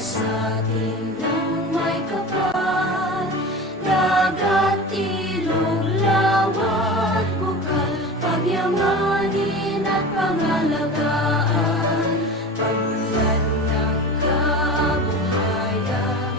sa atin ng may kapal, dagat, ilog, lawa at bukal, pagyamanin at pangalagaan, pagmulan ng kabuhayan,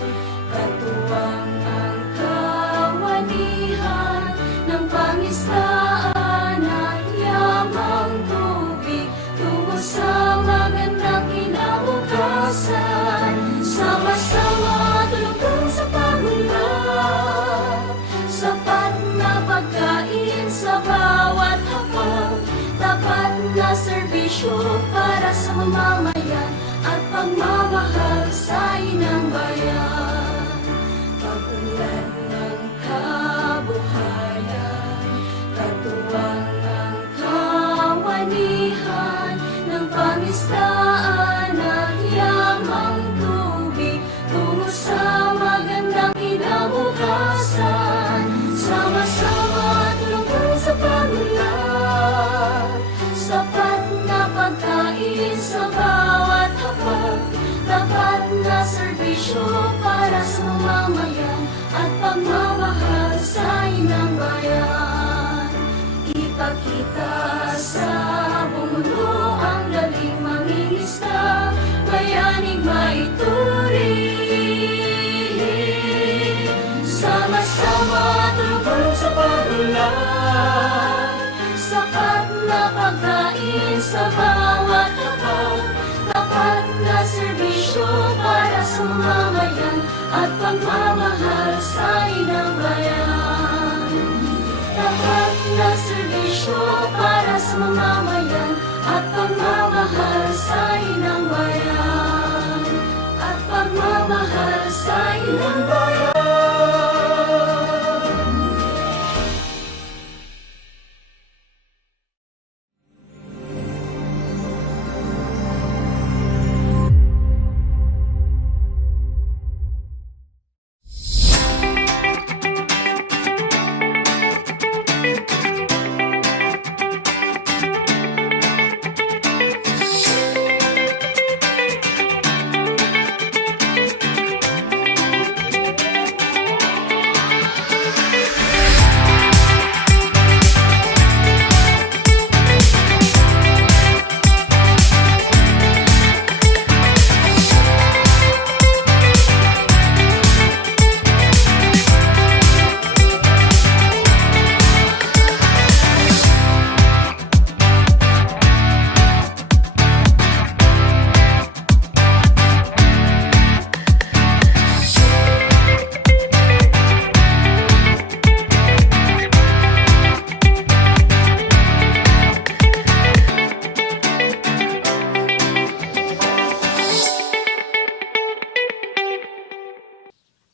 katuwang ang kawanihan ng pangisdaan at yamang tubig tungo sa magandang kinabukasan. Sama-sama tulong sa pagunlad, sapat na pagkain sa bawat hapag, tapat na serbisyo para sa mamamayan at pagmamahal sa inang bayan. Pag-unlad ng kabuhayan, katuwang ang kawanihan ng pangisdaan at yamang tubig tungo sa magandang kinabukasan. Sama-sama tulungan sa pagunlad, sapat na pagkain sa bawat hapag, tapat na serbisyo para sa mamamayan at pagmamahal sa inang bayan. Ipakita sa buong mundo ang galing mangingisda, bayaning maituring. Sama-sama tulungan sa pagunlad, sapat na pagkain sa bawat hapag, tapat na serbisyo para sa mamamayan at pagmamahal sa inang bayan. Tapat na serbisyo para sa mamamayan at pagmamahal sa inang bayan, at pagmamahal sa inang bayan.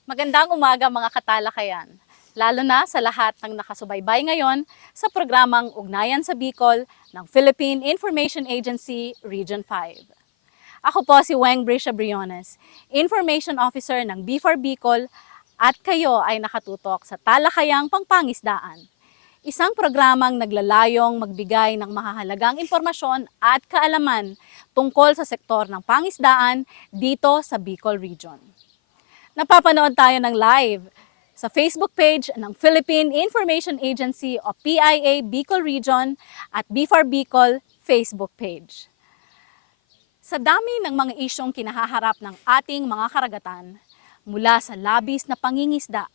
Magandang umaga mga katalakayan, lalo na sa lahat ng nakasubaybay ngayon sa programang Ugnayan sa Bicol ng Philippine Information Agency Region 5. Ako po si Weng Brisha Briones, Information Officer ng B4 Bicol at kayo ay nakatutok sa Talakayang Pangpangisdaan. Isang programang naglalayong magbigay ng mahahalagang impormasyon at kaalaman tungkol sa sektor ng pangisdaan dito sa Bicol Region. Napapanood tayo ng live sa Facebook page ng Philippine Information Agency o PIA Bicol Region at B4 Bicol Facebook page. Sa dami ng mga isyong kinahaharap ng ating mga karagatan, mula sa labis na pangingisda,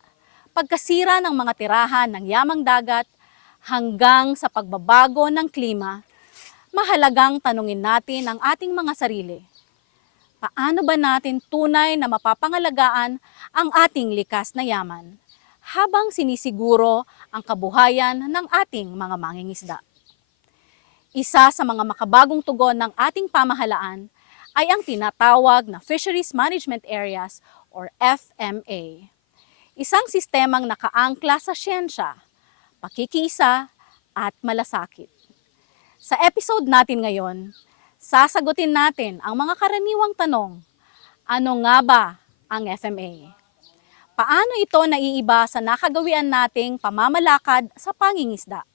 pagkasira ng mga tirahan ng yamang dagat, hanggang sa pagbabago ng klima, mahalagang tanungin natin ang ating mga sarili. Paano ba natin tunay na mapapangalagaan ang ating likas na yaman habang sinisiguro ang kabuhayan ng ating mga mangingisda? Isa sa mga makabagong tugon ng ating pamahalaan ay ang tinatawag na Fisheries Management Areas or FMA. Isang sistemang nakaangkla sa siyensya, pakikiisa at malasakit. Sa episode natin ngayon, sasagutin natin ang mga karaniwang tanong. Ano nga ba ang FMA? Paano ito naiiba sa nakagawian nating pamamalakad sa pangingisda?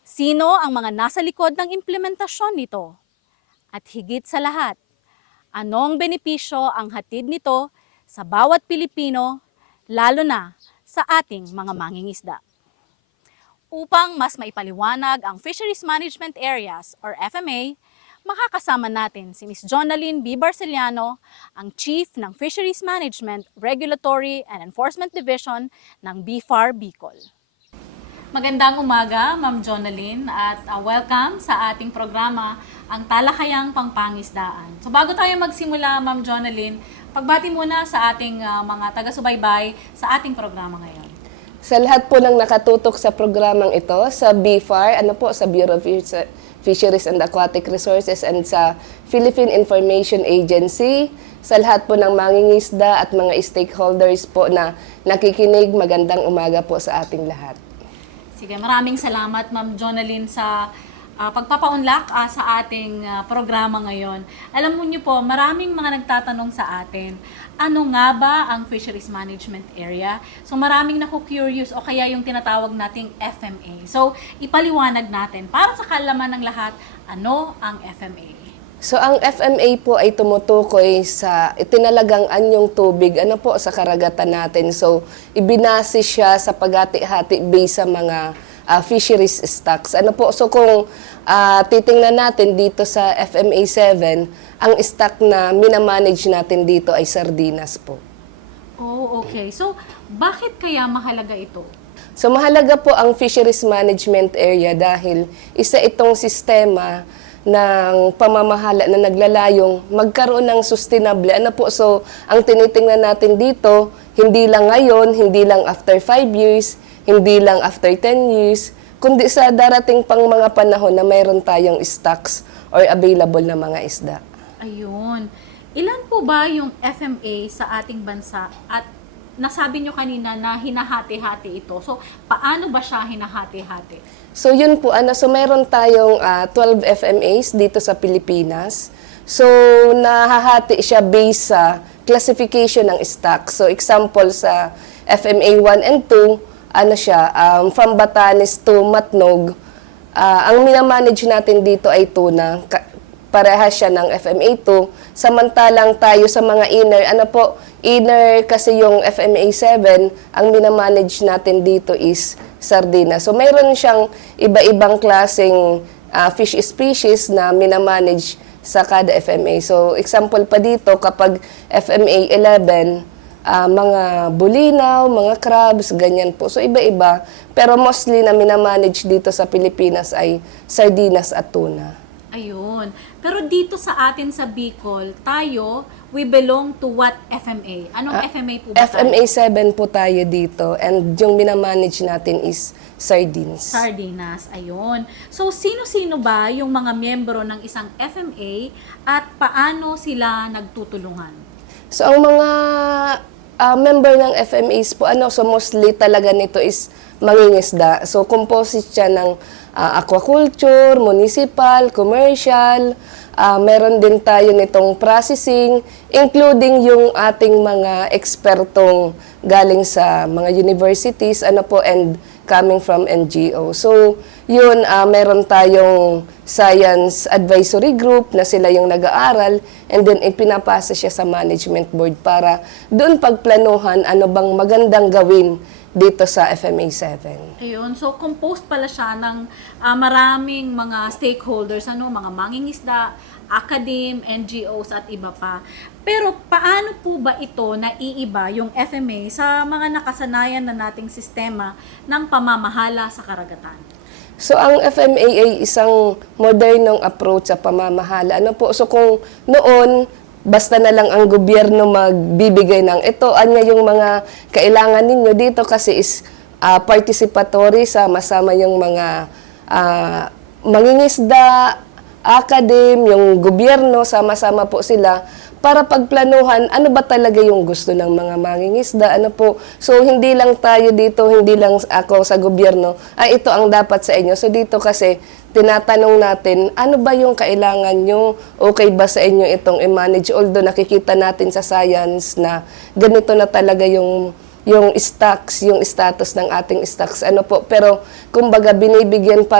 Sino ang mga nasa likod ng implementasyon nito? At higit sa lahat, Anong benepisyo ang hatid nito sa bawat Pilipino, lalo na sa ating mga mangingisda? Upang mas maipaliwanag ang Fisheries Management Areas or FMA, makakasama natin si Ms. Jonalyn B. Barceliano, ang Chief ng Fisheries Management, Regulatory and Enforcement Division ng BFAR Bicol. Magandang umaga, Ma'am Jonalyn, at welcome sa ating programa, ang Talakayang Pangpangisdaan. So bago tayo magsimula, Ma'am Jonalyn, pagbati muna sa ating mga taga-subaybay sa ating programa ngayon. Sa lahat po ng nakatutok sa programang ito, sa BFAR, sa Bureau of Fisheries and Aquatic Resources and sa Philippine Information Agency, sa lahat po ng mangingisda at mga stakeholders po na nakikinig, magandang umaga po sa ating lahat. Sige, maraming salamat Ma'am Jonalyn sa pagpapaunlak sa ating programa ngayon. Alam mo niyo po, maraming mga nagtatanong sa atin, ano nga ba ang Fisheries Management Area? So maraming naku-curious o kaya yung tinatawag nating FMA. So ipaliwanag natin para sa kaalaman ng lahat, ano ang FMA? So ang FMA po ay tumutukoy sa itinalagang anyong tubig sa karagatan natin. So ibinase siya sa paghati-hati based sa mga fisheries stocks. So kung titingnan natin dito sa FMA 7, ang stock na minamanage natin dito ay sardinas po. Oh, okay. So bakit kaya mahalaga ito? So mahalaga po ang Fisheries Management Area dahil isa itong sistema ng pamamahala na naglalayong magkaroon ng sustainable. So ang tinitingnan natin dito, hindi lang ngayon, hindi lang after 5 years, hindi lang after 10 years, kundi sa darating pang mga panahon na mayroon tayong stocks or available na mga isda. Ayun. Ilan po ba yung FMA sa ating bansa at nasabi nyo kanina na hinahati-hati ito. So, paano ba siya hinahati-hati? So, yun po. So, meron tayong 12 FMAs dito sa Pilipinas. So, nahahati siya based sa classification ng stock. So, example sa FMA 1 and 2, from Batanes to Matnog. Ang minamanage natin dito ay tuna. Parehas siya ng FMA 2. Samantalang tayo sa mga inner, inner kasi yung FMA 7, ang minamanage natin dito is sardina. So mayroon siyang iba-ibang klaseng fish species na minamanage sa kada FMA. So example pa dito, kapag FMA 11, mga bulinaw, mga crabs, ganyan po. So iba-iba. Pero mostly na minamanage dito sa Pilipinas ay sardinas at tuna. Ayun. Pero dito sa atin sa Bicol, we belong to what FMA? Anong FMA po ba tayo? FMA 7 po tayo dito and yung minamanage natin is sardines. Sardinas, ayun. So, sino-sino ba yung mga miyembro ng isang FMA at paano sila nagtutulungan? So, ang mga member ng FMAs po, so mostly talaga nito is mangingisda. So, composite siya ng aquaculture, municipal, commercial, meron din tayo nitong processing, including yung ating mga ekspertong galing sa mga universities, and coming from NGO. So, yun, meron tayong science advisory group na sila yung nag-aaral and then ipinapasa siya sa management board para doon pagplanuhan ano bang magandang gawin dito sa FMA 7. Ayun, so composed pala siya ng maraming mga stakeholders, mga mangingisda, academe, NGOs at iba pa. Pero paano po ba ito naiiba yung FMA sa mga nakasanayan na nating sistema ng pamamahala sa karagatan? So ang FMA ay isang modernong approach sa pamamahala. So kung noon basta na lang ang gobyerno magbibigay ng ito, yung mga kailangan ninyo dito kasi is participatory, sama-sama yung mga mangingisda, academe, yung gobyerno, sama-sama po sila para pagplanuhan ano ba talaga yung gusto ng mga mangingisda, So hindi lang tayo dito, hindi lang ako sa gobyerno, ito ang dapat sa inyo. So dito kasi tinatanong natin, ano ba yung kailangan nyo? Okay ba sa inyo itong i-manage? Although nakikita natin sa science na ganito na talaga yung stocks, yung status ng ating stocks. Pero kumbaga binibigyan pa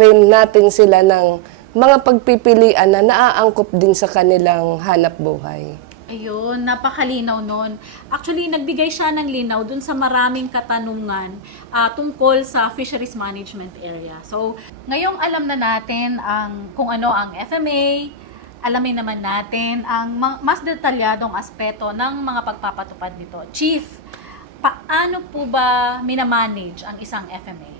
rin natin sila ng mga pagpipilian na naaangkop din sa kanilang hanap buhay. Ayun, napakalinaw nun. Actually, nagbigay siya ng linaw dun sa maraming katanungan tungkol sa fisheries management area. So, ngayong alam na natin kung ano ang FMA, alamin naman natin ang mas detalyadong aspeto ng mga pagpapatupad nito. Chief, paano po ba minamanage ang isang FMA?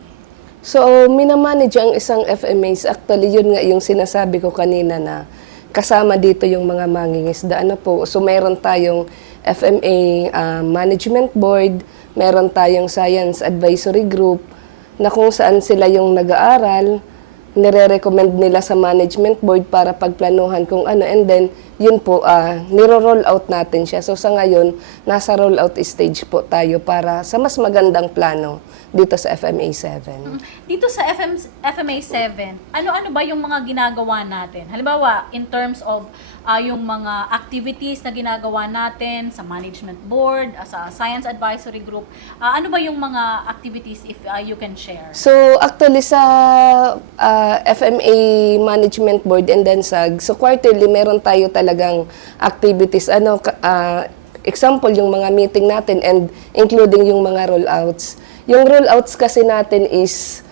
So, minamanage ang isang FMAs. Actually, yun nga yung sinasabi ko kanina na kasama dito yung mga mangingisda. Ano po? So, meron tayong FMA Management Board, meron tayong Science Advisory Group, na kung saan sila yung nag-aaral, nire-recommend nila sa management board para pagplanuhan kung ano. And then, yun po, niro-roll out natin siya. So, sa ngayon, nasa roll out stage po tayo para sa mas magandang plano dito sa FMA 7. Dito sa FMA 7, ano-ano ba yung mga ginagawa natin? Halimbawa, in terms of yung mga activities na ginagawa natin sa management board, sa science advisory group, ano ba yung mga activities if you can share? So, actually sa FMA Management Board and then SAG, so quarterly meron tayo talagang activities. Example, yung mga meeting natin and including yung mga rollouts. Yung rollouts kasi natin is,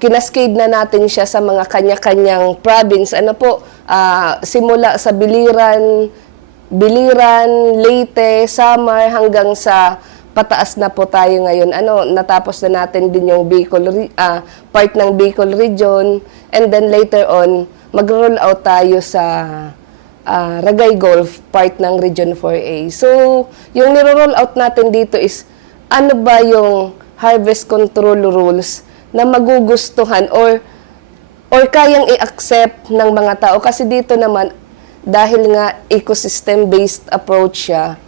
kinascade na natin siya sa mga kanya-kanyang province. Simula sa Biliran, Leyte, Samar, hanggang sa pataas na po tayo ngayon. Natapos na natin din yung part ng Bicol region. And then later on, mag-roll out tayo sa Ragay Golf, part ng Region 4A. So, yung niro-roll out natin dito is, ano ba yung harvest control rules na magugustuhan or kayang i-accept ng mga tao. Kasi dito naman, dahil nga ecosystem-based approach siya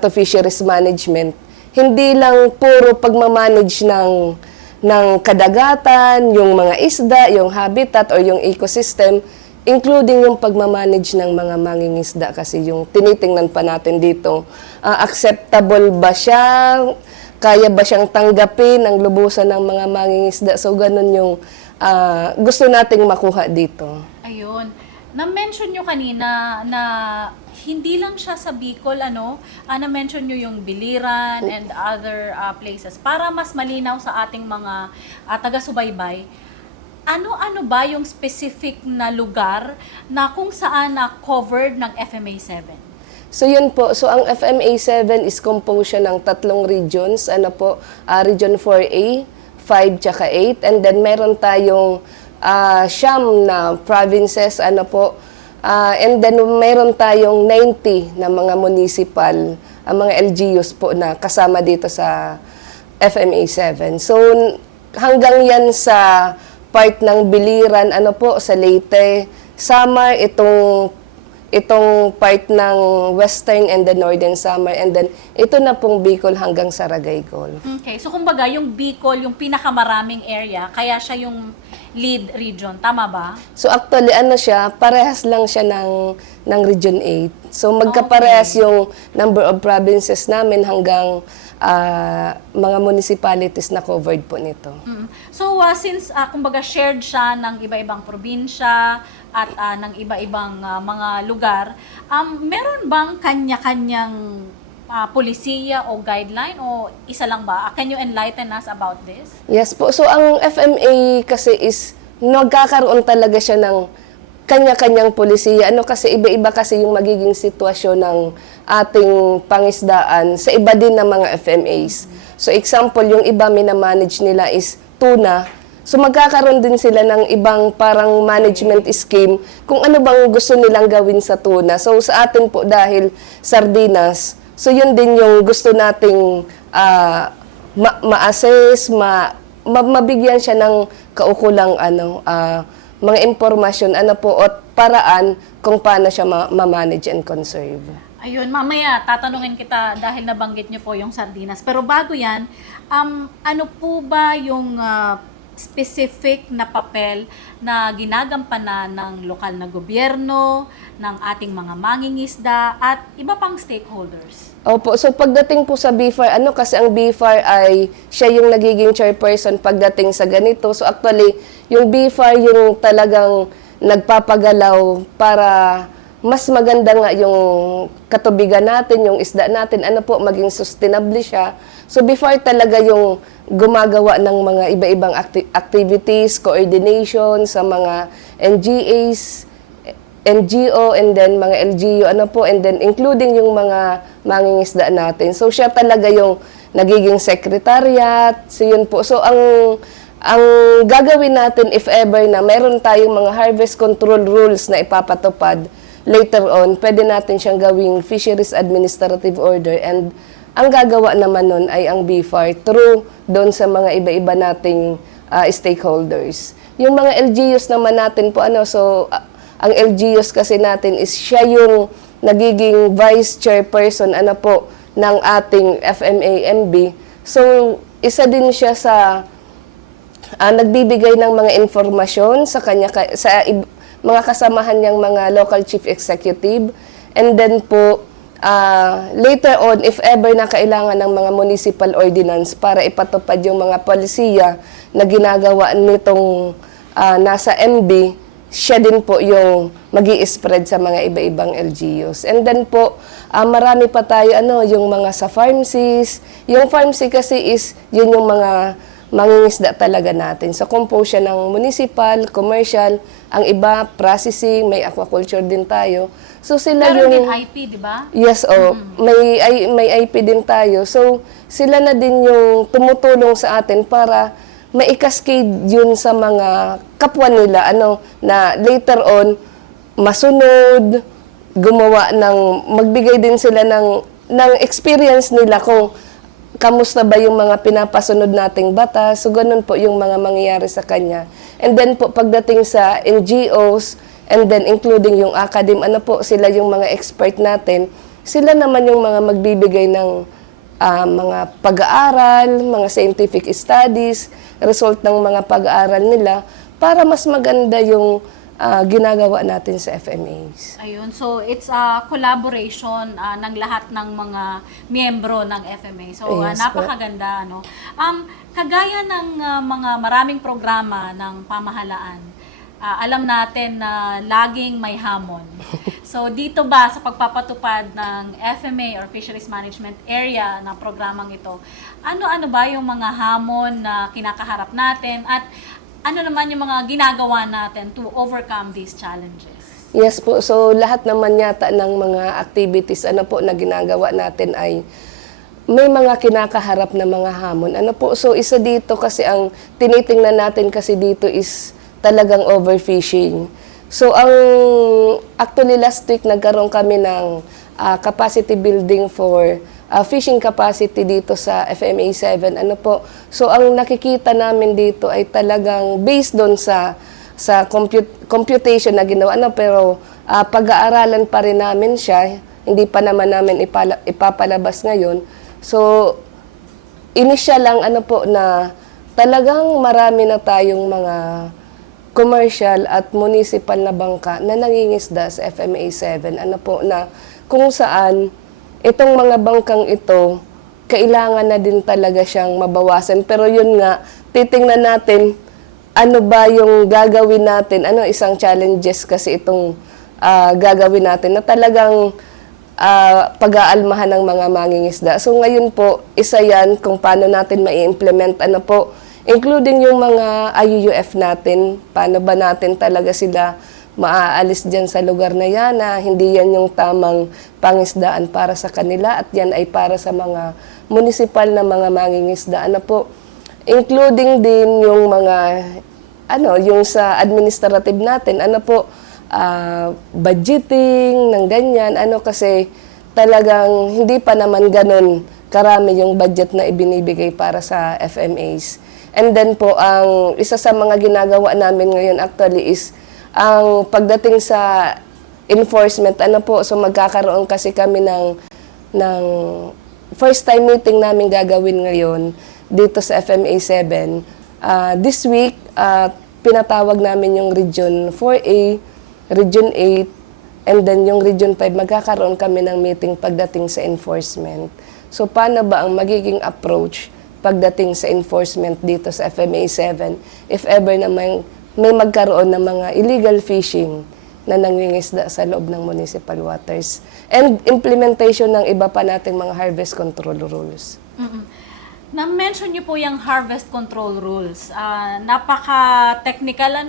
to fisheries management, hindi lang puro pagmamanage ng kadagatan, yung mga isda, yung habitat or yung ecosystem, including yung pagmamanage ng mga mangingisda. Kasi yung tinitingnan pa natin dito, acceptable ba siya? Kaya ba siyang tanggapin ang lubusan ng mga mangingisda? So, ganun yung gusto nating makuha dito. Ayun. Na-mention nyo kanina na hindi lang siya sa Bicol, na-mention nyo yung Biliran and other places. Para mas malinaw sa ating mga taga-subaybay, ano-ano ba yung specific na lugar na kung saan na covered ng FMA 7? So yun po, so ang FMA 7 is composed siya ng 3 regions, Region 4A, 5 tsaka 8, and then meron tayong siyam na provinces, and then meron tayong 90 na mga municipal, mga LGUs po na kasama dito sa FMA 7. So hanggang yan sa part ng Biliran, sa Leyte, Samar, itong part ng Western and the Northern Samar, and then ito na pong Bicol hanggang sa Ragay Golf. Okay, so kumbaga yung Bicol, yung pinakamaraming area, kaya siya yung lead region, tama ba? So actually, parehas lang siya ng Region 8. So magkaparehas yung number of provinces namin hanggang mga municipalities na covered po nito. So since kumbaga shared siya ng iba-ibang probinsya at ng iba-ibang mga lugar, meron bang kanya-kanyang polisiya o guideline o isa lang ba? Can you enlighten us about this? Yes po. So ang FMA kasi is nagkakaroon talaga siya ng kanya-kanyang polisiya. Kasi iba-iba kasi yung magiging sitwasyon ng ating pangisdaan sa iba din ng mga FMAs. So example, yung iba minamanage nila is tuna. So magkakaroon din sila ng ibang parang management scheme kung ano bang gusto nilang gawin sa tuna. So sa atin po dahil sardinas, so yun din yung gusto nating ma-assess, mabigyan siya ng kaukulang mga impormasyon at paraan kung paano siya ma-manage and conserve. Ayun, mamaya tatanungin kita dahil nabanggit niyo po yung sardinas. Pero bago yan, ano po ba yung specific na papel na ginagampanan ng lokal na gobyerno, ng ating mga mangingisda at iba pang stakeholders? Opo, so pagdating po sa BFAR, kasi ang BFAR ay siya yung nagiging chairperson pagdating sa ganito. So actually, yung BFAR yung talagang nagpapagalaw para mas maganda nga yung katubigan natin, yung isda natin, ano po, maging sustainable siya. So BFAR talaga yung gumagawa ng mga iba-ibang activities, coordination sa mga NGAs, NGO, and then mga LGU, ano po, and then including yung mga mangingisda natin. So siya talaga yung nagiging secretariat, so yun po. So ang gagawin natin if ever na meron tayong mga harvest control rules na ipapatupad, later on, pwede natin siyang gawing Fisheries Administrative Order, and ang gagawa naman nun ay ang BFAR through doon sa mga iba-iba nating stakeholders. Yung mga LGUs naman natin po, ang LGUs kasi natin is siya yung nagiging vice chairperson ng ating FMA-MB. So, isa din siya sa nagbibigay ng mga informasyon sa kanya, mga kasamahan niyang mga local chief executive. And then po, later on, if ever na kailangan ng mga municipal ordinance para ipatupad yung mga polisiya na ginagawa nitong nasa MB, siya din po yung magi-spread sa mga iba-ibang LGUs. And then po, marami pa tayo, yung mga sa pharmacies. Yung pharmacy kasi is, yun yung mga mangingisda talaga natin. So, compose siya ng municipal, commercial, ang iba, processing, may aquaculture din tayo. So, sila Meron yung... din IP, di ba? Yes, may IP din tayo. So, sila na din yung tumutulong sa atin para maikascade yun sa mga kapwa nila, na later on, masunod, magbigay din sila ng experience nila kung kamusta ba yung mga pinapasunod nating batas. So, ganun po yung mga mangyayari sa kanya. And then po, pagdating sa NGOs, and then including yung sila yung mga expert natin, sila naman yung mga magbibigay ng mga pag-aaral, mga scientific studies, result ng mga pag-aaral nila, para mas maganda yung ginagawa natin sa FMAs. Ayun, so it's a collaboration ng lahat ng mga miyembro ng FMA. So Yes, napakaganda, kagaya ng mga maraming programa ng pamahalaan, alam natin na laging may hamon. So dito ba sa pagpapatupad ng FMA or Fisheries Management Area na programang ito, ano-ano ba yung mga hamon na kinakaharap natin, at ano naman yung mga ginagawa natin to overcome these challenges? Yes po. So, lahat naman yata ng mga activities na ginagawa natin ay may mga kinakaharap na mga hamon. So, isa dito kasi ang tinitingnan natin kasi dito is talagang overfishing. So, actually last week nagkaroon kami ng capacity building for fishing capacity dito sa FMA 7. So, ang nakikita namin dito ay talagang based doon sa computation na ginawa, pero pag-aaralan pa rin namin siya, hindi pa naman namin ipapalabas ngayon. So, initial lang na talagang marami na tayong mga commercial at municipal na bangka na nangingisda sa FMA 7. Na kung saan itong mga bangkang ito, kailangan na din talaga siyang mabawasan. Pero yun nga, titingnan natin ano ba yung gagawin natin, isang challenges kasi itong gagawin natin na talagang pag-aalmahan ng mga mangingisda. So ngayon po, isa yan kung paano natin mai-implement, including yung mga IUUF natin, paano ba natin talaga sila maaalis dyan sa lugar na yan, na hindi yan yung tamang pangisdaan para sa kanila, at yan ay para sa mga municipal na mga mangingisda. Including din yung mga, yung sa administrative natin, budgeting, ng ganyan, kasi talagang hindi pa naman ganun karami yung budget na ibinibigay para sa FMAs. And then po, ang isa sa mga ginagawa namin ngayon actually is, ang pagdating sa enforcement, so magkakaroon kasi kami ng first time meeting namin gagawin ngayon dito sa FMA 7. This week, pinatawag namin yung Region 4A, Region 8, and then yung Region 5, magkakaroon kami ng meeting pagdating sa enforcement. So paano ba ang magiging approach pagdating sa enforcement dito sa FMA 7 if ever naman may magkaroon ng mga illegal fishing na nangingisda sa loob ng municipal waters. And implementation ng iba pa nating mga harvest control rules. Na-mention niyo po yung harvest control rules. Napaka-technical,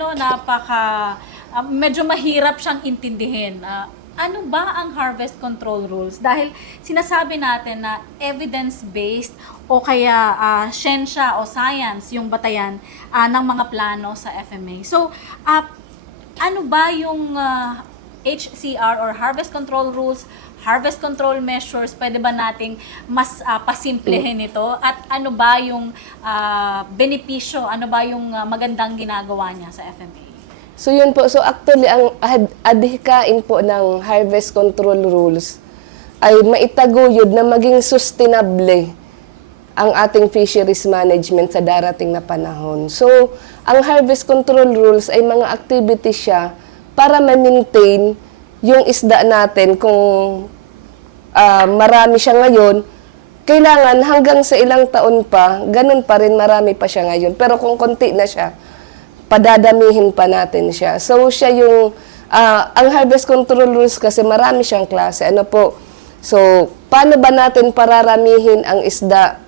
medyo mahirap siyang intindihin. Ano ba ang harvest control rules? Dahil sinasabi natin na evidence-based o kaya siyensya o science yung batayan ng mga plano sa FMA. So, ano ba yung HCR or harvest control rules, harvest control measures, pwede ba nating mas pasimplehin ito? At ano ba yung benepisyo, ano ba yung magandang ginagawa niya sa FMA? So yun po, so actually ang adhikain po ng harvest control rules ay maitaguyod na maging sustainable ang ating fisheries management sa darating na panahon. So, ang harvest control rules ay mga activities siya para ma-maintain yung isda natin. Kung marami siya ngayon, kailangan hanggang sa ilang taon pa, ganun pa rin, marami pa siya ngayon. Pero kung konti na siya, padadamihin pa natin siya. So, siya yung, ang harvest control rules kasi marami siyang klase. Ano po? So, paano ba natin pararamihin ang isda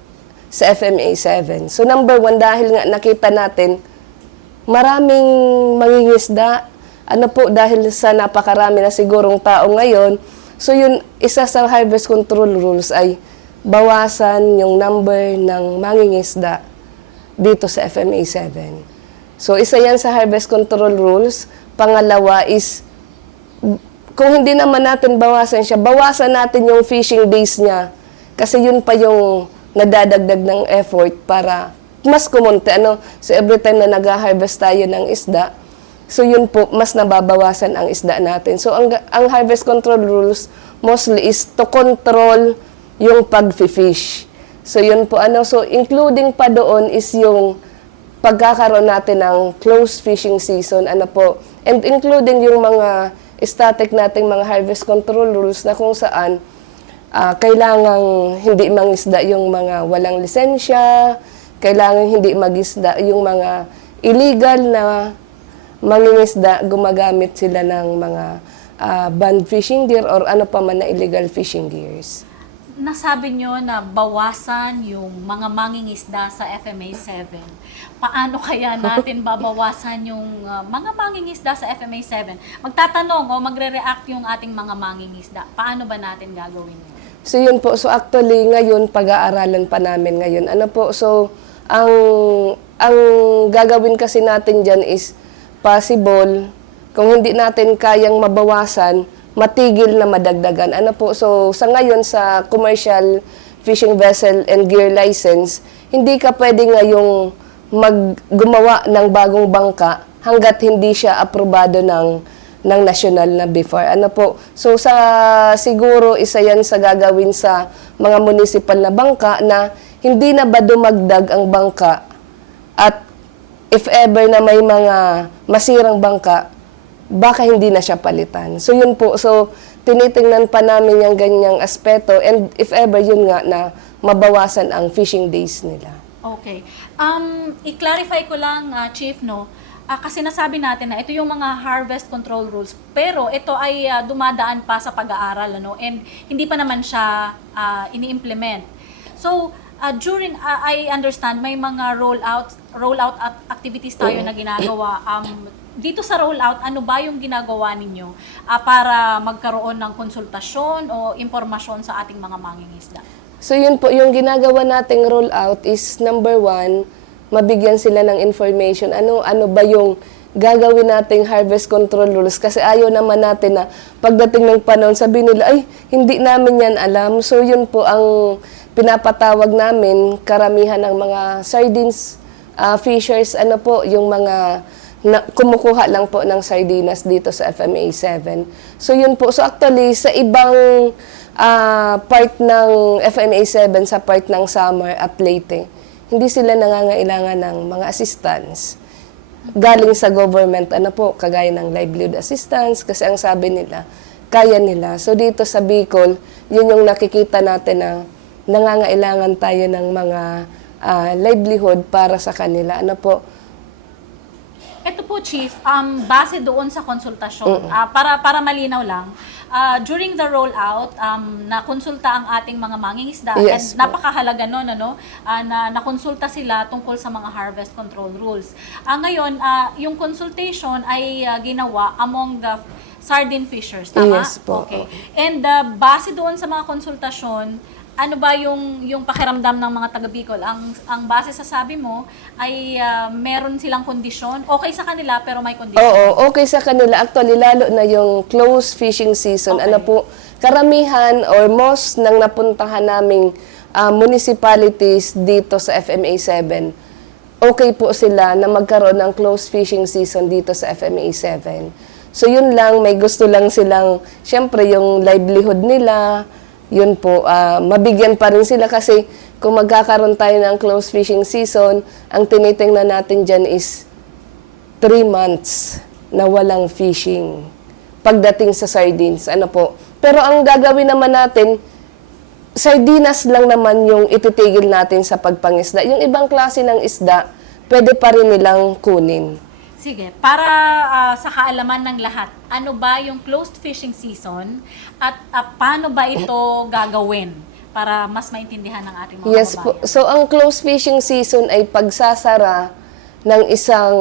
sa FMA 7? So, number 1, dahil nga nakita natin, maraming mangingisda. Ano po, dahil sa napakarami na sigurong tao ngayon, so yun, isa sa harvest control rules ay bawasan yung number ng mangingisda dito sa FMA 7. So, isa yan sa harvest control rules. Pangalawa is, kung hindi naman natin bawasan siya, bawasan natin yung fishing days niya. Kasi yun pa yung nadadagdag ng effort para mas kumunti. So, every time na nag-harvest tayo ng isda, so yun po, mas nababawasan ang isda natin. So, ang harvest control rules mostly is to control yung pag-fish. So, yun po, so including pa doon is yung pagkakaroon natin ng closed fishing season, and including yung mga static nating mga harvest control rules na kung saan kailangang hindi mangisda yung mga walang lisensya, kailangan hindi magisda yung mga illegal na mangingisda, gumagamit sila ng mga banned fishing gear or ano pa man na illegal fishing gears. Nasabi nyo na bawasan yung mga mangingisda sa FMA 7. Paano kaya natin babawasan yung mga mangingisda sa FMA 7? Magtatanong o magre-react yung ating mga mangingisda. Paano ba natin gagawin yun? So yun po, so actually ngayon, pag-aaralan pa namin ngayon. So ang gagawin kasi natin dyan is possible, kung hindi natin kayang mabawasan, matigil na madagdagan. So sa ngayon sa commercial fishing vessel and gear license, hindi ka pwede ngayong gumawa ng bagong bangka hanggat hindi siya aprobado ng national na before. So siguro isa yan sa gagawin sa mga municipal na bangka na hindi na ba dumagdag ang bangka at if ever na may mga masirang bangka, baka hindi na siya palitan. So yun po, so tinitingnan pa namin yung ganyang aspeto and if ever yun nga na mabawasan ang fishing days nila. Okay. I-clarify ko lang, Chief, kasi nasabi natin na ito yung mga harvest control rules, pero ito ay dumadaan pa sa pag-aaral, and hindi pa naman siya ini-implement. So, during, I understand, may mga rollout activities tayo na ginagawa. Dito sa rollout, ano ba yung ginagawa ninyo para magkaroon ng konsultasyon o impormasyon sa ating mga mangingisda? So yun po, yung ginagawa nating rollout is number 1, mabigyan sila ng information. Ano ba yung gagawin nating harvest control rules? Kasi ayaw naman natin na pagdating ng panahon, sabihin nila, ay, hindi namin yan alam. So yun po ang pinapatawag namin, karamihan ng mga sardines fishers, yung mga kumukuha lang po ng sardinas dito sa FMA 7. So yun po, so actually sa ibang part ng FMA 7, sa part ng Samar at Leyte, hindi sila nangangailangan ng mga assistance galing sa government, kagaya ng livelihood assistance, kasi ang sabi nila, kaya nila. So dito sa Bicol, yun yung nakikita natin na nangangailangan tayo ng mga livelihood para sa kanila. Ito po, Chief, base doon sa konsultasyon, para malinaw lang, during the rollout, nakonsulta ang ating mga mangingisda. Yes And po. napakahalaga nun, na nakonsulta sila tungkol sa mga harvest control rules. Ngayon, yung consultation ay ginawa among the sardine fishers, tama? Yes po. Okay. And base doon sa mga konsultasyon, ano ba yung pakiramdam ng mga taga Bicol? Ang base sa sabi mo ay meron silang kondisyon. Okay sa kanila pero may kondisyon. Oo, okay sa kanila. Actually, lalo na yung close fishing season. Okay. Ano po, karamihan or most ng napuntahan naming municipalities dito sa FMA 7, okay po sila na magkaroon ng close fishing season dito sa FMA 7. So yun lang, may gusto lang silang, syempre yung livelihood nila, yun po, mabigyan pa rin sila kasi kung magkakaroon tayo ng close fishing season, ang tinitingnan natin dyan is 3 months na walang fishing pagdating sa sardines. Ano po? Pero ang gagawin naman natin, sardinas lang naman yung ititigil natin sa pagpangisda. Yung ibang klase ng isda, pwede pa rin nilang kunin. Sige, para sa kaalaman ng lahat, ano ba yung closed fishing season at paano ba ito gagawin para mas maintindihan ng ating mga Yes po. kababayan? So, ang close fishing season ay pagsasara ng isang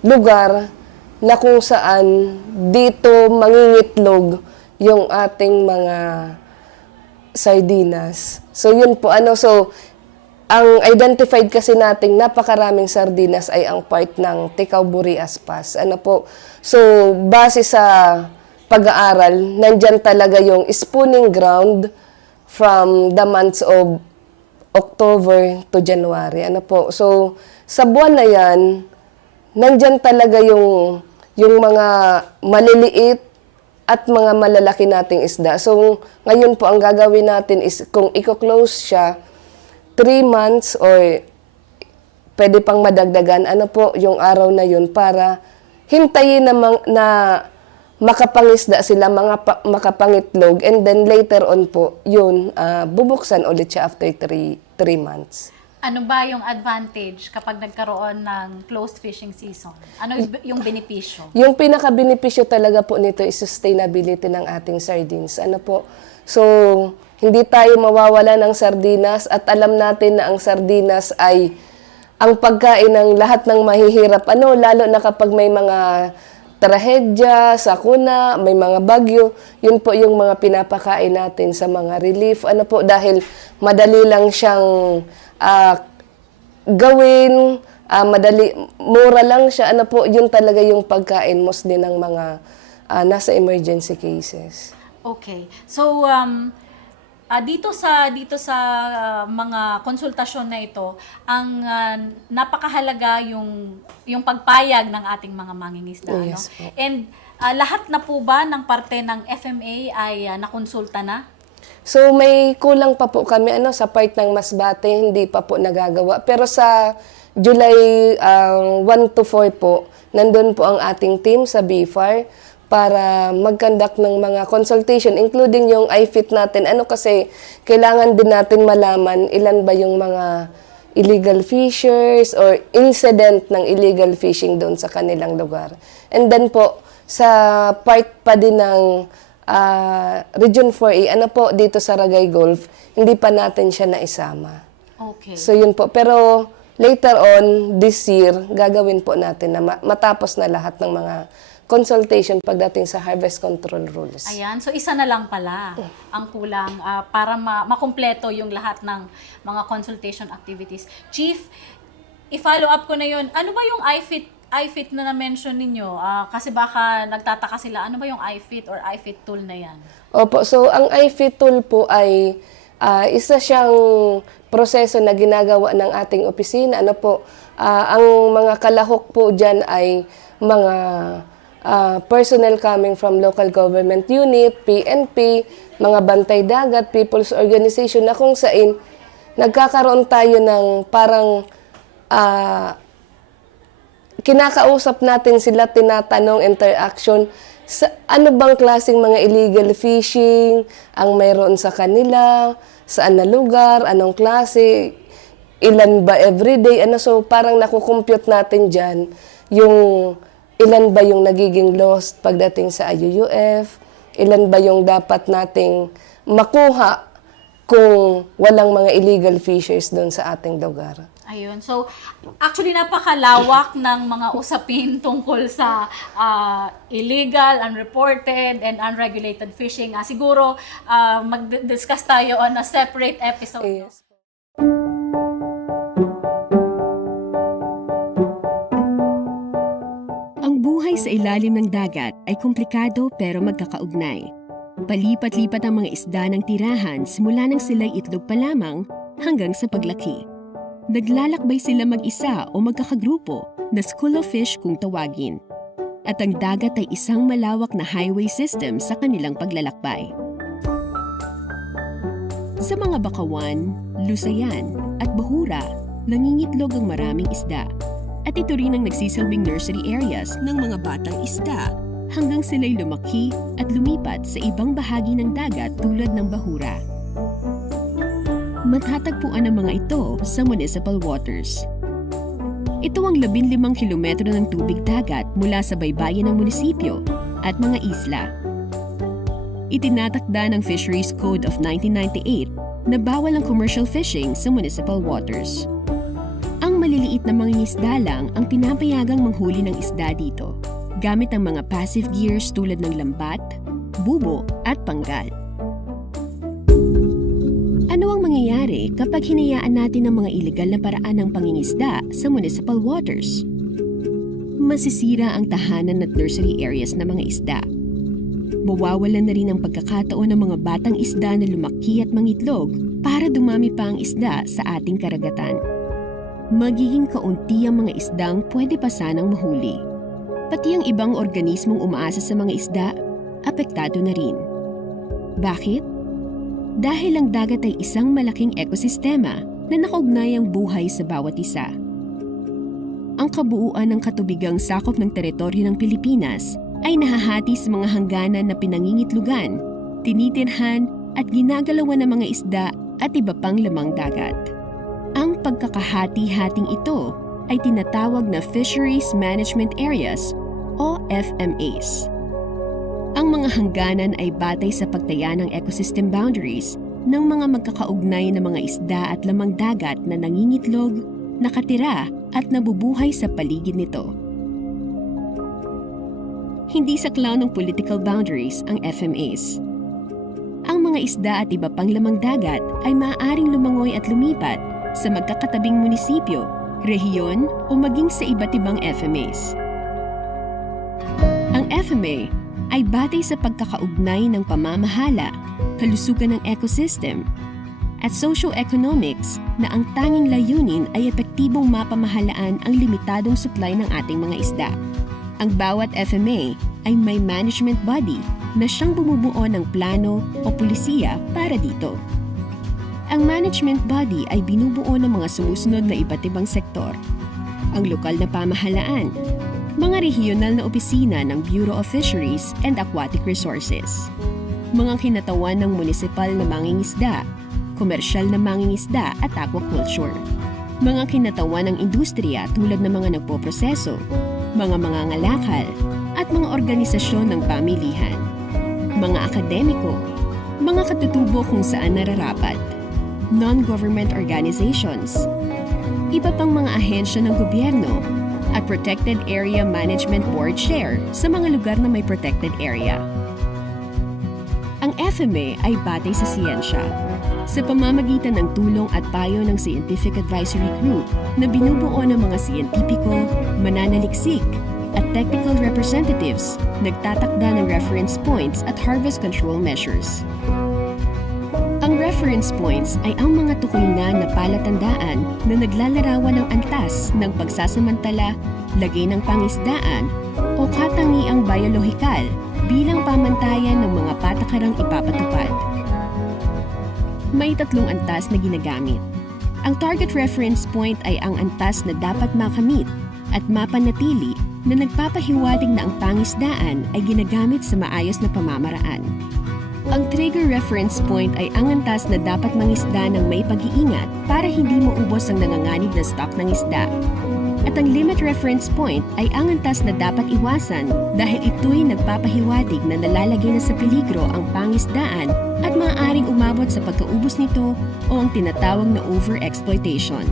lugar na kung saan dito mangingitlog yung ating mga sardinas. So, yun po. Ang identified kasi nating napakaraming sardinas ay ang part ng Ticao-Burias Pass. Ano po? So, base sa pag-aaral, nandyan talaga yung spawning ground from the months of October to January. Ano po? So, sa buwan na yan, nandyan talaga yung mga maliliit at mga malalaki nating isda. So, ngayon po, ang gagawin natin is kung i-close siya, 3 months or pwede pang madagdagan, ano po, yung araw na yun para hintayin na makapangisda sila, makapangitlog, and then later on po, yun, bubuksan ulit siya after 3 months. Ano ba yung advantage kapag nagkaroon ng closed fishing season? Ano yung benepisyo? Yung pinaka-benepisyo talaga po nito is sustainability ng ating sardines. Ano po? So, hindi tayo mawawala ng sardinas at alam natin na ang sardinas ay ang pagkain ng lahat ng mahihirap. Lalo na kapag may mga trahedya, sakuna, may mga bagyo, yun po yung mga pinapakain natin sa mga relief. Ano po, dahil madali lang siyang gawin, mura lang siya. Ano po, yun talaga yung pagkain mostly ng mga nasa emergency cases. Okay. So, dito sa mga konsultasyon na ito, ang napakahalaga yung pagpayag ng ating mga mangingisda, Yes no? po. And lahat na po ba ng parte ng FMA ay nakonsulta na? So may kulang pa po kami sa part ng Masbate, hindi pa po nagagawa. Pero sa July 1 to 4 po, nandun po ang ating team sa BFAR para mag-conduct ng mga consultation, including yung IFIT natin. Kasi kailangan din natin malaman ilan ba yung mga illegal fishers or incident ng illegal fishing doon sa kanilang lugar. And then po, sa part pa din ng Region 4A, po, dito sa Ragay Gulf, hindi pa natin siya naisama. Okay. So yun po. Pero later on, this year, gagawin po natin na matapos na lahat ng mga consultation pagdating sa harvest control rules. Ayan, so isa na lang pala ang kulang para makumpleto yung lahat ng mga consultation activities. Chief, i-follow up ko na yun. Ano ba yung iFit na na-mention ninyo? Kasi baka nagtataka sila, ano ba yung iFit or iFit tool na yan? Opo, so ang iFit tool po ay isa siyang proseso na ginagawa ng ating opisina. Ang mga kalahok po dyan ay mga personnel coming from local government unit, PNP, mga bantay dagat, people's organization, na kung saan nagkakaroon tayo ng parang kinakausap natin sila, tinatanong, interaction, sa ano bang klaseng mga illegal fishing ang mayroon sa kanila, saan na lugar, anong klase, ilan ba everyday, so parang nakukompute natin dyan yung ilan ba yung nagiging lost pagdating sa IUUF, ilan ba yung dapat nating makuha kung walang mga illegal fishers doon sa ating lugar. Ayun. So, actually, napakalawak ng mga usapin tungkol sa illegal, unreported, and unregulated fishing. Siguro, mag-discuss tayo on a separate episode. Yes. Ang buhay sa ilalim ng dagat ay komplikado pero magkakaugnay. Palipat-lipat ang mga isda ng tirahan simula nang sila'y itlog pa lamang hanggang sa paglaki. Naglalakbay sila mag-isa o magkakagrupo na school of fish kung tawagin. At ang dagat ay isang malawak na highway system sa kanilang paglalakbay. Sa mga bakawan, lusayan at bahura, nangingitlog ang maraming isda. At ito rin ang nagsisilbing nursery areas ng mga batang isda hanggang sila'y lumaki at lumipat sa ibang bahagi ng dagat tulad ng bahura. Matatagpuan ang mga ito sa municipal waters. Ito ang 15 kilometro ng tubig dagat mula sa baybayin ng munisipyo at mga isla. Itinatakda ng Fisheries Code of 1998 na bawal ang commercial fishing sa municipal waters. Ang maliliit na mangingisda lang ang pinapayagang manghuli ng isda dito, gamit ang mga passive gears tulad ng lambat, bubo at panggal. Ano ang mangyayari kapag hinayaan natin ang mga iligal na paraan ng pangingisda sa municipal waters? Masisira ang tahanan at nursery areas ng mga isda. Mawawalan na rin ang pagkakataon ng mga batang isda na lumaki at mangitlog para dumami pa ang isda sa ating karagatan. Magiging kaunti ang mga isdang pwede pa sanang mahuli. Pati ang ibang organismong umaasa sa mga isda, apektado na rin. Bakit? Dahil ang dagat ay isang malaking ekosistema na nakaugnay ang buhay sa bawat isa. Ang kabuuan ng katubigang sakop ng teritoryo ng Pilipinas ay nahahati sa mga hangganan na pinangingitlugan, tinitirhan at ginagalawan ng mga isda at iba pang lamang dagat. Ang pagkakahati-hating ito ay tinatawag na Fisheries Management Areas o FMAs. Ang mga hangganan ay batay sa pagtaya ng ecosystem boundaries ng mga magkakaugnay na mga isda at lamang dagat na nangingitlog, nakatira at nabubuhay sa paligid nito. Hindi saklaw ng political boundaries ang FMAs. Ang mga isda at iba pang lamang dagat ay maaaring lumangoy at lumipat sa magkakatabing munisipyo, rehiyon o maging sa iba't ibang FMAs. Ang FMA ay batay sa pagkakaugnay ng pamamahala, kalusugan ng ecosystem, at socio-economics na ang tanging layunin ay epektibong mapamahalaan ang limitadong supply ng ating mga isda. Ang bawat FMA ay may management body na siyang bumubuo ng plano o pulisiya para dito. Ang management body ay binubuo ng mga sumusunod na iba't ibang sektor. Ang lokal na pamahalaan, mga regional na opisina ng Bureau of Fisheries and Aquatic Resources, mga kinatawan ng munisipal na mangingisda, komersyal na mangingisda at aquaculture, mga kinatawan ng industriya tulad ng mga nagpoproseso, mga mangangalakal, at mga organisasyon ng pamilihan, mga akademiko, mga katutubo kung saan nararapat, non-government organizations, iba pang mga ahensya ng gobyerno, at Protected Area Management Board Chair sa mga lugar na may protected area. Ang FMA ay batay sa siyensya, sa pamamagitan ng tulong at payo ng Scientific Advisory Group na binubuo ng mga siyentipiko, mananaliksik, at technical representatives, nagtatakda ng reference points at harvest control measures. Ang reference points ay ang mga tukoy na palatandaan na naglalarawan ng antas ng pagsasamantala, lagay ng pangisdaan, o katangiang biolohikal bilang pamantayan ng mga patakarang ipapatupad. May 3 antas na ginagamit. Ang target reference point ay ang antas na dapat makamit at mapanatili na nagpapahiwatig na ang pangisdaan ay ginagamit sa maayos na pamamaraan. Ang trigger reference point ay ang antas na dapat mangisda ng may pag-iingat para hindi maubos ang nanganganib na stock ng isda. At ang limit reference point ay ang antas na dapat iwasan dahil ito'y nagpapahiwatig na nalalagay na sa peligro ang pangisdaan at maaaring umabot sa pagkaubos nito o ang tinatawag na overexploitation.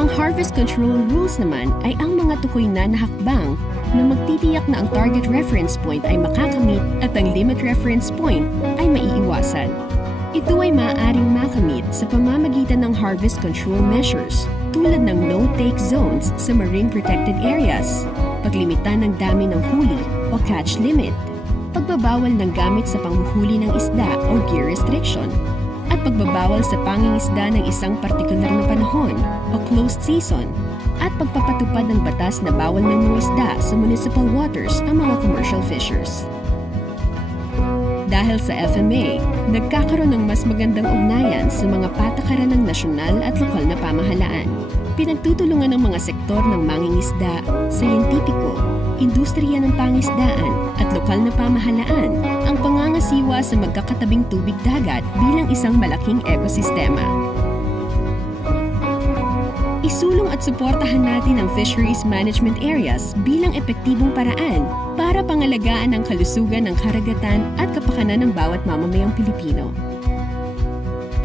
Ang harvest control rules naman ay ang mga tukoy na hakbang na magtitiyak na ang target reference point ay makakamit at ang limit reference point ay maiiwasan. Ito ay maaaring makamit sa pamamagitan ng harvest control measures tulad ng no-take zones sa marine protected areas, paglimitan ng dami ng huli o catch limit, pagbabawal ng gamit sa panghuhuli ng isda o gear restriction, at pagbabawal sa pangingisda ng isang partikular na panahon o closed season, at pagpapatupad ng batas na bawal ng mga isda sa municipal waters ang mga commercial fishers. Dahil sa FMA, nagkakaroon ng mas magandang ugnayan sa mga patakaran ng nasyonal at lokal na pamahalaan. Pinagtutulungan ng mga sektor ng mangingisda, sayentipiko, industriya ng pangisdaan at lokal na pamahalaan ang pangangasiwa sa magkakatabing tubig dagat bilang isang malaking ekosistema. Isulong at suportahan natin ang fisheries management areas bilang epektibong paraan para pangalagaan ang kalusugan ng karagatan at kapakanan ng bawat mamamayang Pilipino.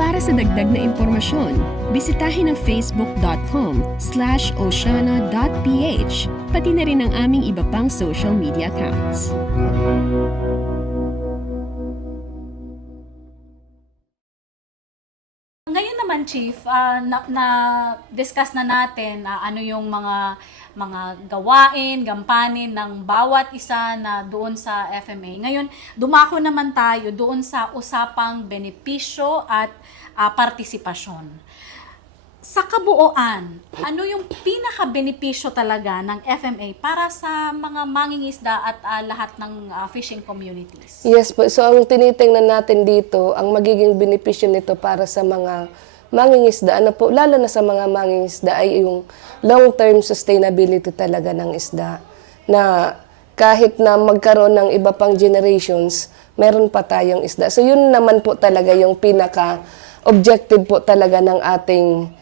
Para sa dagdag na impormasyon, bisitahin ang facebook.com/oceana.ph, pati na rin ang aming iba pang social media accounts. Ngayon naman, Chief, na-discuss na natin ano yung mga gawain, gampanin ng bawat isa na doon sa FMA. Ngayon, dumako naman tayo doon sa usapang benepisyo at partisipasyon. Sa kabuuan, ano yung pinaka-benepisyo talaga ng FMA para sa mga mangingisda at lahat ng fishing communities? Yes po. So ang tinitingnan natin dito, ang magiging benepisyo nito para sa mga mangingisda, ano po, lalo na sa mga mangingisda ay yung long-term sustainability talaga ng isda. Na kahit na magkaroon ng iba pang generations, meron pa tayong isda. So yun naman po talaga yung pinaka-objective po talaga ng ating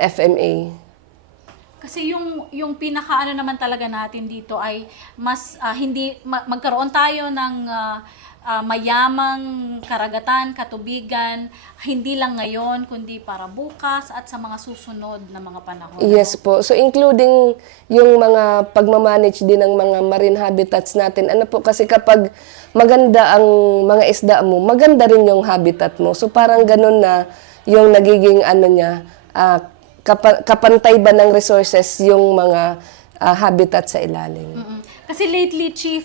FMA. Kasi yung pinaka naman talaga natin dito ay mas magkaroon tayo ng mayamang karagatan, katubigan, hindi lang ngayon kundi para bukas at sa mga susunod na mga panahon. Yes po. So including yung mga pagmamanage din ng mga marine habitats natin. Ano po, kasi kapag maganda ang mga isda mo, maganda rin yung habitat mo. So parang ganun na yung nagiging kapantay ba ng resources yung mga habitat sa ilalim. Kasi lately, Chief,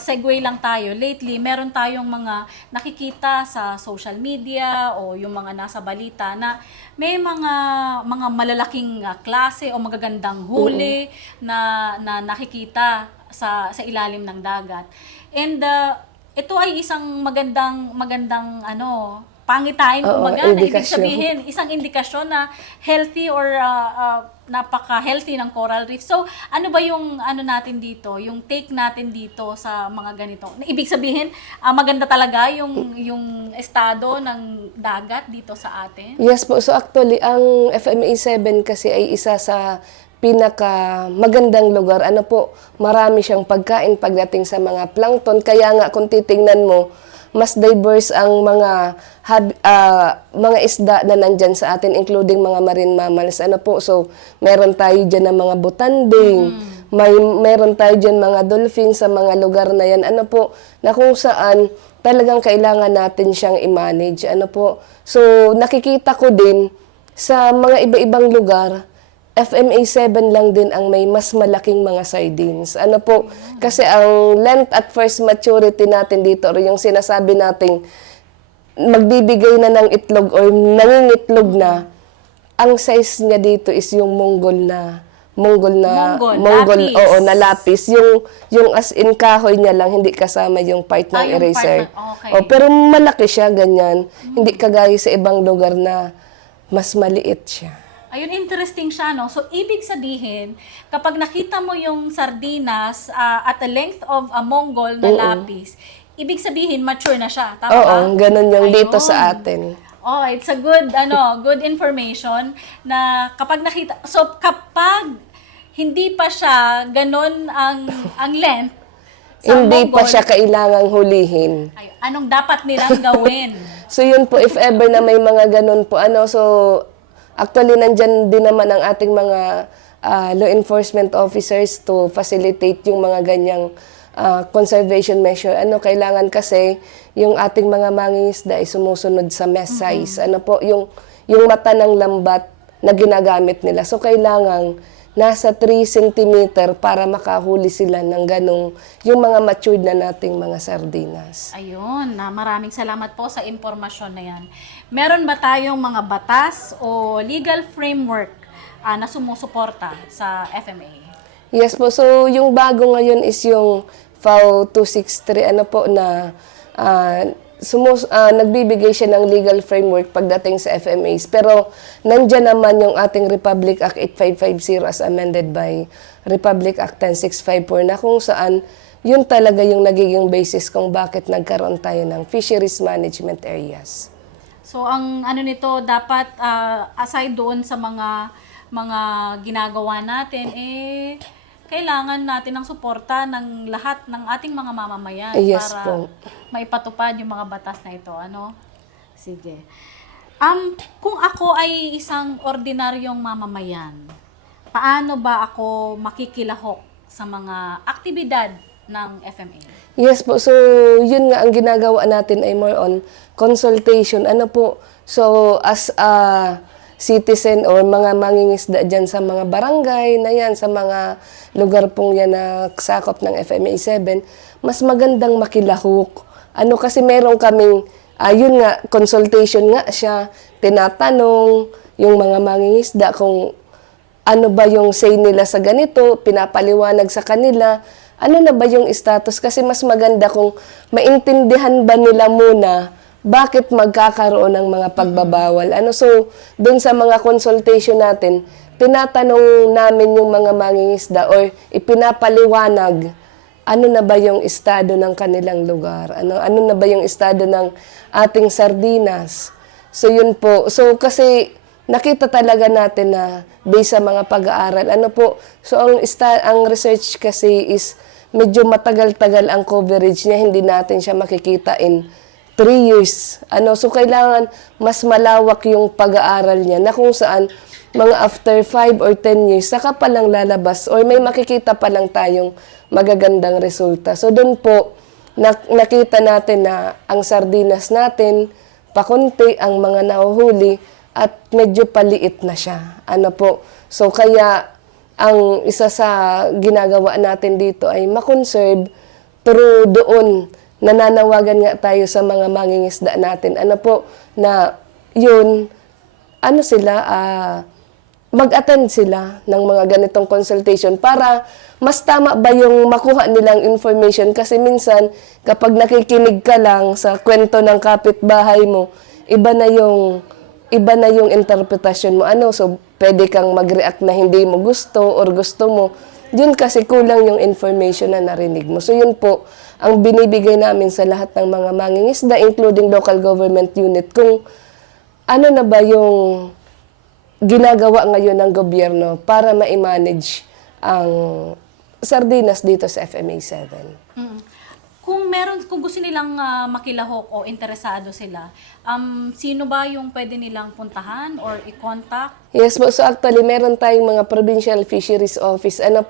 segue lang tayo. Lately, meron tayong mga nakikita sa social media o yung mga nasa balita na may mga malalaking klase o magagandang huli na nakikita sa ilalim ng dagat. And ito ay isang magandang pangitain, kumbaga, na ibig sabihin, isang indikasyon na healthy or napaka-healthy ng coral reef. So, ano ba yung natin dito, yung take natin dito sa mga ganito? Ibig sabihin, maganda talaga yung estado ng dagat dito sa atin? Yes po. So actually, ang FMA 7 kasi ay isa sa pinaka magandang lugar. Ano po, marami siyang pagkain pagdating sa mga plankton. Kaya nga kung titingnan mo, mas diverse ang mga isda na nandyan sa atin, including mga marine mammals. Ano po, so meron tayo dyan ng mga butanding, meron tayo dyan mga dolphin sa mga lugar na yan. Ano po, na kung saan talagang kailangan natin siyang i-manage. Ano po, so nakikita ko din sa mga iba-ibang lugar, FMA 7 lang din ang may mas malaking mga sardines. Ano po, kasi ang length at first maturity natin dito, or yung sinasabi nating magbibigay na ng itlog or nangingitlog na, ang size niya dito is yung Mongol, lapis. Oo, na lapis. Yung as in kahoy niya lang, hindi kasama yung part ng eraser. Okay. Pero malaki siya, ganyan. Hindi kagaya sa ibang lugar na mas maliit siya. Ayun, interesting siya, no? So, ibig sabihin, kapag nakita mo yung sardinas at the length of a Mongol na lapis, ibig sabihin, mature na siya. Tama ba? Oo, ganun yung dito Ayun. sa atin. Oh, it's a good good information na kapag kapag hindi pa siya ganun ang length sa Hindi pa Mongol, siya kailangang hulihin. ay, anong dapat nilang gawin? So yun po, if ever na may mga ganun po, so actually nandyan din naman ang ating mga law enforcement officers to facilitate yung mga ganyang conservation measure. Kailangan kasi yung ating mga mangingisda ay sumusunod sa mess size. Yung mata ng lambat na ginagamit nila. So kailangan nasa 3 cm para makahuli sila ng ganong yung mga matured na nating mga sardinas. Ayun, maraming salamat po sa impormasyon na yan. Meron ba tayong mga batas o legal framework na sumusuporta sa FMA? Yes po. So, yung bago ngayon is yung FAO 263, nagbibigay siya ng legal framework pagdating sa FMAs. Pero, nandyan naman yung ating Republic Act 8550 as amended by Republic Act 10654 na kung saan yun talaga yung nagiging basis kung bakit nagkaroon tayo ng fisheries management areas. So, ang nito, dapat aside doon sa mga ginagawa natin, kailangan natin ng suporta ng lahat ng ating mga mamamayan Yes para po. maipatupad yung mga batas na ito. Sige. Kung ako ay isang ordinaryong mamamayan, paano ba ako makikilahok sa mga aktibidad ng FMA? Yes po. So, yun nga ang ginagawa natin ay more on consultation. So, as a citizen or mga mangingisda dyan sa mga barangay na yan, sa mga lugar pong yan na sakop ng FMA 7, mas magandang makilahok. Kasi meron kaming, yun nga, consultation nga siya, tinatanong yung mga mangingisda kung ano ba yung say nila sa ganito, pinapaliwanag sa kanila, ano na ba yung status? Kasi mas maganda kung maintindihan ba nila muna bakit magkakaroon ng mga pagbabawal. So, dun sa mga consultation natin, tinatanong namin yung mga mangingisda or ipinapaliwanag ano na ba yung estado ng kanilang lugar, ano na ba yung estado ng ating sardinas. So, yun po. So, kasi nakita talaga natin na based sa mga pag-aaral, so ang research kasi is medyo matagal-tagal ang coverage niya, hindi natin siya makikita in 3 years. So kailangan mas malawak yung pag-aaral niya na kung saan mga after 5 or 10 years, saka pa lang lalabas or may makikita pa lang tayong magagandang resulta. So doon po, nakita natin na ang sardinas natin, pakunti ang mga nahuhuli at medyo paliit na siya. So kaya ang isa sa ginagawa natin dito ay makonserve through doon. Nananawagan nga tayo sa mga mangingisda natin. Na yun, mag-attend sila ng mga ganitong consultation para mas tama ba yung makuha nilang information. Kasi minsan, kapag nakikinig ka lang sa kwento ng kapitbahay mo, iba na yung interpretasyon mo. So, pwede kang mag-react na hindi mo gusto or gusto mo. Yun kasi kulang yung information na narinig mo. So, yun po ang binibigay namin sa lahat ng mga mangingisda, including local government unit, kung ano na ba yung ginagawa ngayon ng gobyerno para ma-manage ang sardinas dito sa FMA 7. Kung gusto nilang makilahok o interesado sila, sino ba yung pwede nilang puntahan or i-contact? Yes po. So actually, meron tayong mga provincial fisheries office na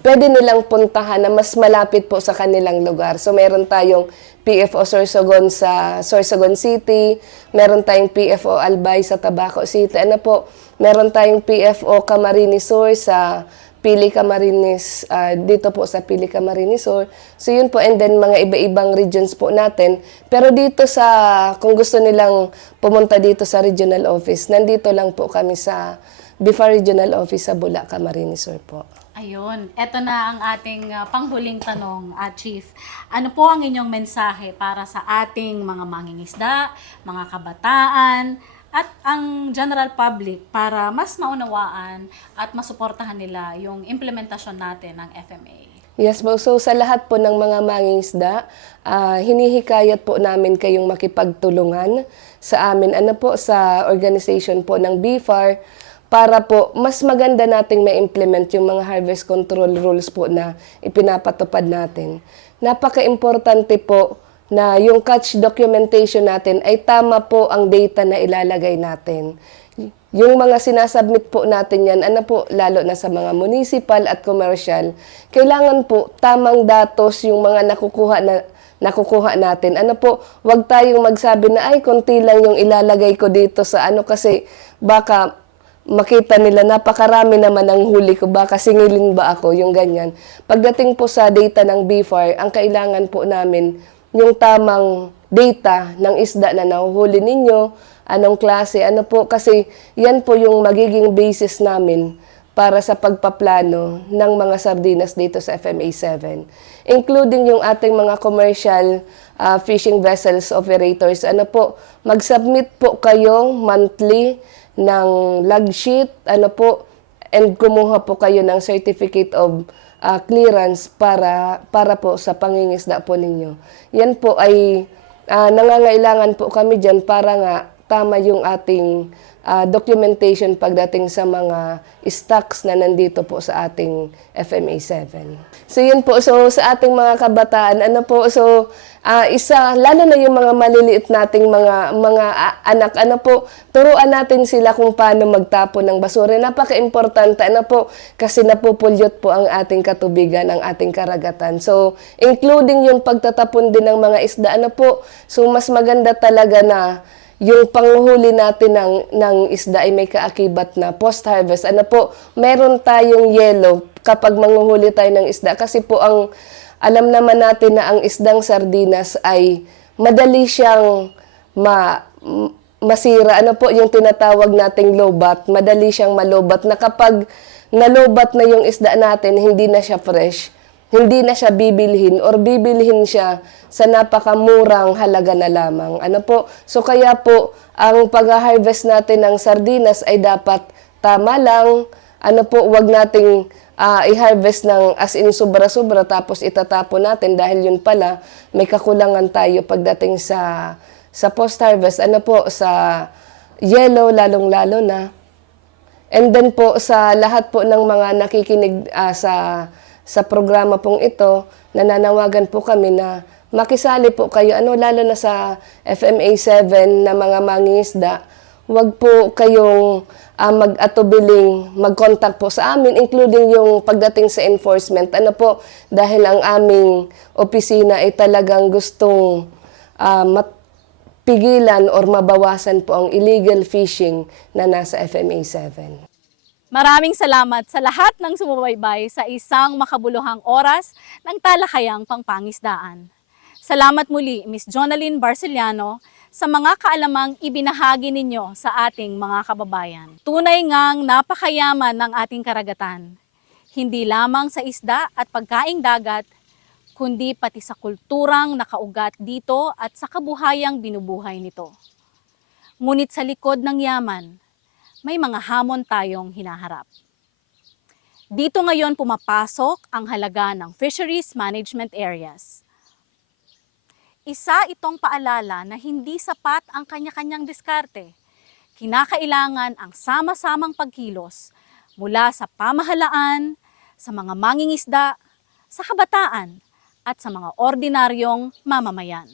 pwede nilang puntahan na mas malapit po sa kanilang lugar. So meron tayong PFO Sorsogon sa Sorsogon City, meron tayong PFO Albay sa Tabaco City, meron tayong PFO Camarines Sur sa Pili Camarines, dito po sa Pili Camarines Sur. So yun po, and then mga iba-ibang regions po natin. Pero dito kung gusto nilang pumunta dito sa regional office, nandito lang po kami sa BIFA Regional Office sa Bula, Camarines Sur po. Ayun, eto na ang ating panghuling tanong, Chief. Ano po ang inyong mensahe para sa ating mga mangingisda, mga kabataan, at ang general public para mas maunawaan at masuportahan nila yung implementasyon natin ng FMA? Yes po. So sa lahat po ng mga mangingisda, hinihikayat po namin kayong makipagtulungan sa amin, sa organization po ng BFAR para po mas maganda nating ma-implement yung mga harvest control rules po na ipinapatupad natin. Napaka-importante po na yung catch documentation natin ay tama po ang data na ilalagay natin. Yung mga sinasubmit po natin yan, lalo na sa mga municipal at commercial, kailangan po tamang datos yung mga nakukuha natin. Wag tayong magsabi na ay konti lang yung ilalagay ko dito sa kasi baka makita nila napakarami naman ang huli ko, baka singilin ba ako, yung ganyan. Pagdating po sa data ng BFAR, ang kailangan po namin yung tamang data ng isda na nahuhuli ninyo, anong klase, kasi yan po yung magiging basis namin para sa pagpaplano ng mga sardinas dito sa FMA 7. Including yung ating mga commercial fishing vessels operators, mag-submit po kayo monthly ng log sheet, and kumuha po kayo ng certificate of clearance para po sa pangingisda po ninyo. Yan po ay nangangailangan po kami dyan para nga tama yung ating documentation pagdating sa mga stocks na nandito po sa ating FMA 7. So yun po, so sa ating mga kabataan, lalo na yung mga maliliit nating mga anak, turuan natin sila kung paano magtapon ng basura. Napaka-importante, kasi napupulyot po ang ating katubigan, ang ating karagatan. So, including yung pagtatapon din ng mga isda, so mas maganda talaga na yung panghuli natin ng isda ay may kaakibat na post-harvest. Meron tayong yellow kapag manguhuli tayo ng isda. Kasi po alam naman natin na ang isdang sardinas ay madali siyang masira. Yung tinatawag nating lowbat, madali siyang malobat na kapag nalobat na yung isda natin, hindi na siya fresh, hindi na siya bibilhin or bibilhin siya sa napakamurang halaga na lamang. So kaya po, ang pag-harvest natin ng sardinas ay dapat tama lang. Wag nating i-harvest ng as in sobra-sobra tapos itatapon natin dahil yun pala may kakulangan tayo pagdating sa post-harvest. Sa yellow lalong-lalo na. And then po sa lahat po ng mga nakikinig sa programa pong ito, nananawagan po kami na makisali po kayo, lalo na sa FMA 7 na mga mangingisda. Huwag po kayong mag-atubiling mag-contact po sa amin, including yung pagdating sa enforcement. Dahil ang aming opisina ay talagang gustong pigilan or mabawasan po ang illegal fishing na nasa FMA 7. Maraming salamat sa lahat ng sumubaybay sa isang makabuluhang oras ng talakayang pangpangisdaan. Salamat muli, Ms. Jonalyn Barceliano, sa mga kaalamang ibinahagi ninyo sa ating mga kababayan. Tunay ngang napakayaman ng ating karagatan, hindi lamang sa isda at pagkaing dagat, kundi pati sa kulturang nakaugat dito at sa kabuhayang binubuhay nito. Ngunit sa likod ng yaman, may mga hamon tayong hinaharap. Dito ngayon pumapasok ang halaga ng fisheries management areas. Isa itong paalala na hindi sapat ang kanya-kanyang diskarte. Kinakailangan ang sama-samang pagkilos mula sa pamahalaan, sa mga mangingisda, sa kabataan, at sa mga ordinaryong mamamayan.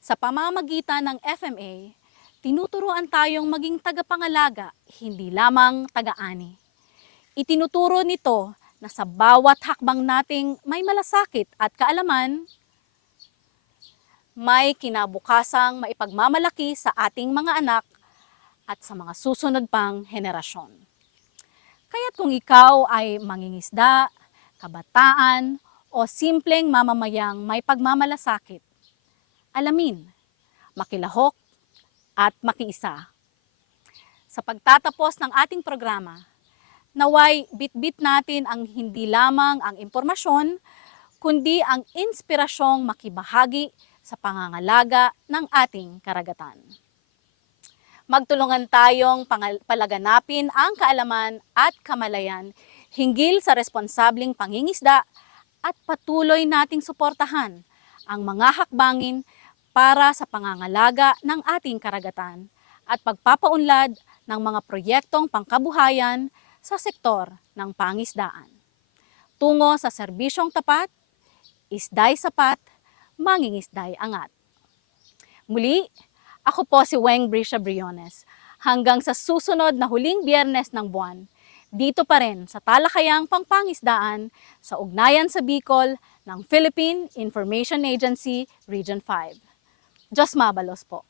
Sa pamamagitan ng FMA, tinuturuan tayong maging tagapangalaga, hindi lamang taga-ani. Itinuturo nito na sa bawat hakbang nating may malasakit at kaalaman, may kinabukasang maipagmamalaki sa ating mga anak at sa mga susunod pang henerasyon. Kaya't kung ikaw ay mangingisda, kabataan, o simpleng mamamayang may pagmamalasakit, alamin, makilahok, at makiisa. Sa pagtatapos ng ating programa, naway bitbit natin ang hindi lamang ang impormasyon, kundi ang inspirasyong makibahagi sa pangangalaga ng ating karagatan. Magtulungan tayong palaganapin ang kaalaman at kamalayan, hinggil sa responsableng pangingisda at patuloy nating suportahan ang mga hakbangin para sa pangangalaga ng ating karagatan at pagpapaunlad ng mga proyektong pangkabuhayan sa sektor ng pangisdaan. Tungo sa serbisyong tapat, isday sapat, mangingisday angat. Muli, ako po si Weng Brisha Briones. Hanggang sa susunod na huling Biyernes ng buwan, dito pa rin sa Talakayang Pangpangisdaan sa Ugnayan sa Bicol ng Philippine Information Agency Region 5. Diyos mabalos po.